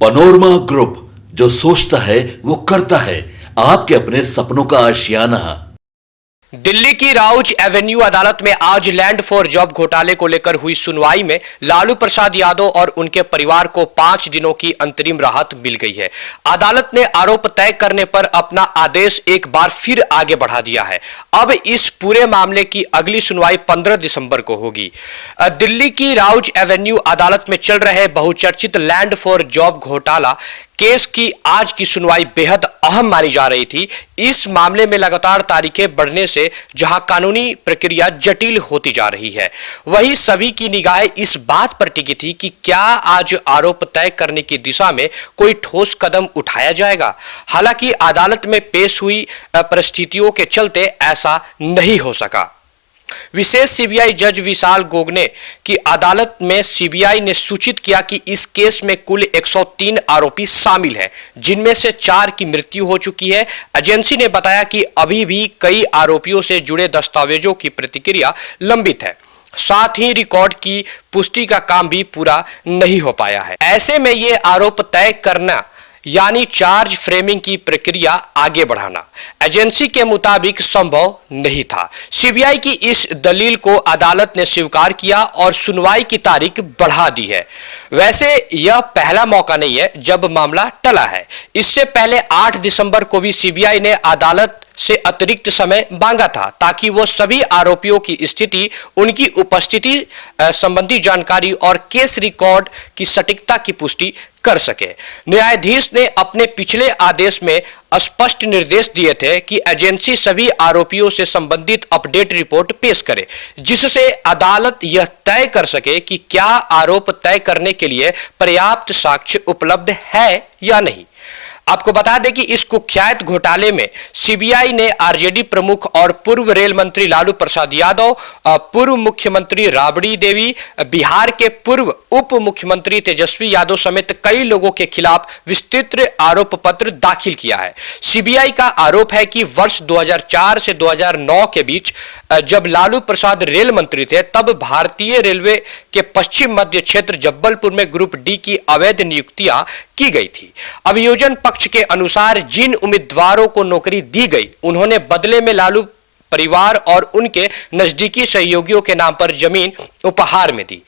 Panorama group, जो सोचता है वो करता है। आपके अपने सपनों का आशियाना। दिल्ली की राउज एवेन्यू अदालत में आज लैंड फॉर जॉब घोटाले को लेकर हुई सुनवाई में लालू प्रसाद यादव और उनके परिवार को 5 दिनों की अंतरिम राहत मिल गई है। अदालत ने आरोप तय करने पर अपना आदेश एक बार फिर आगे बढ़ा दिया है। अब इस पूरे मामले की अगली सुनवाई 15 दिसंबर को होगी। दिल्ली की राउज एवेन्यू अदालत में चल रहे बहुचर्चित लैंड फॉर जॉब घोटाला केस की आज की सुनवाई बेहद अहम मानी जा रही थी। इस मामले में लगातार तारीखें बढ़ने से जहां कानूनी प्रक्रिया जटिल होती जा रही है, वहीं सभी की निगाहें इस बात पर टिकी थी कि क्या आज आरोप तय करने की दिशा में कोई ठोस कदम उठाया जाएगा। हालांकि अदालत में पेश हुई परिस्थितियों के चलते ऐसा नहीं हो सका। विशेष सीबीआई जज विशाल गोगने की अदालत में सीबीआई ने सूचित किया कि इस केस में कुल 103 आरोपी शामिल हैं, जिनमें से 4 की मृत्यु हो चुकी है। एजेंसी ने बताया कि अभी भी कई आरोपियों से जुड़े दस्तावेजों की प्रतिक्रिया लंबित है। साथ ही रिकॉर्ड की पुष्टि का काम भी पूरा नहीं हो पाया है। ऐसे में ये आरोप तय करना यानी चार्ज फ्रेमिंग की प्रक्रिया आगे बढ़ाना एजेंसी के मुताबिक संभव नहीं था। सीबीआई की इस दलील को अदालत ने स्वीकार किया और सुनवाई की तारीख बढ़ा दी है। वैसे यह पहला मौका नहीं है जब मामला टला है। इससे पहले 8 दिसंबर को भी सीबीआई ने अदालत से अतिरिक्त समय मांगा था ताकि वो सभी आरोपियों की स्थिति, उनकी उपस्थिति संबंधी जानकारी और केस रिकॉर्ड की सटीकता की पुष्टि कर सके। न्यायाधीश ने अपने पिछले आदेश में स्पष्ट निर्देश दिए थे कि एजेंसी सभी आरोपियों से संबंधित अपडेट रिपोर्ट पेश करे, जिससे अदालत यह तय कर सके कि क्या आरोप तय करने के लिए पर्याप्त साक्ष्य उपलब्ध है या नहीं। आपको बता दें कि इस कुख्यात घोटाले में सीबीआई ने आरजेडी प्रमुख और पूर्व रेल मंत्री लालू प्रसाद यादव, पूर्व मुख्यमंत्री राबड़ी देवी, बिहार के पूर्व उप मुख्यमंत्री तेजस्वी यादव समेत कई लोगों के खिलाफ विस्तृत आरोप पत्र दाखिल किया है। सीबीआई का आरोप है कि वर्ष 2004 से 2009 के बीच जब लालू प्रसाद रेल मंत्री थे, तब भारतीय रेलवे के पश्चिम मध्य क्षेत्र जब्बलपुर में ग्रुप डी की अवैध नियुक्तियां की गई थी। अभियोजन पक्ष के अनुसार जिन उम्मीदवारों को नौकरी दी गई, उन्होंने बदले में लालू परिवार और उनके नजदीकी सहयोगियों के नाम पर जमीन उपहार में दी।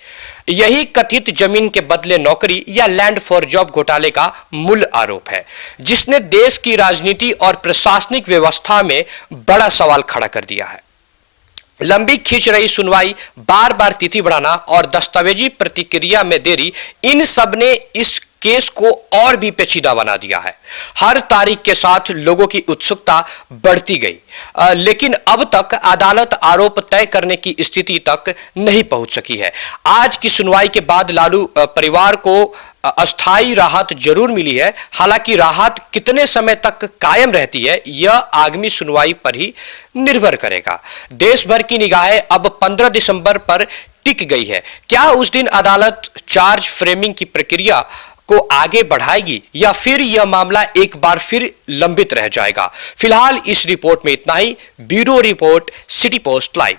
यही कथित जमीन के बदले नौकरी या लैंड फॉर जॉब घोटाले का मूल आरोप है, जिसने देश की राजनीति और प्रशासनिक व्यवस्था में बड़ा सवाल खड़ा कर दिया है। लंबी खींच रही सुनवाई, बार बार तिथि बढ़ाना और दस्तावेजी प्रतिक्रिया में देरी, इन सब ने इस केस को और भी पेचीदा बना दिया है। हर तारीख के साथ लोगों की उत्सुकता बढ़ती गई, लेकिन अब तक अदालत आरोप तय करने की स्थिति तक नहीं पहुंच सकी है। आज की सुनवाई के बाद लालू परिवार को अस्थायी राहत जरूर मिली है। हालांकि राहत कितने समय तक कायम रहती है, यह आगामी सुनवाई पर ही निर्भर करेगा। देश भर की निगाहें अब 15 दिसंबर पर टिक गई है। क्या उस दिन अदालत चार्ज फ्रेमिंग की प्रक्रिया को आगे बढ़ाएगी या फिर यह मामला एक बार फिर लंबित रह जाएगा। फिलहाल इस रिपोर्ट में इतना ही। Bureau report, city post live.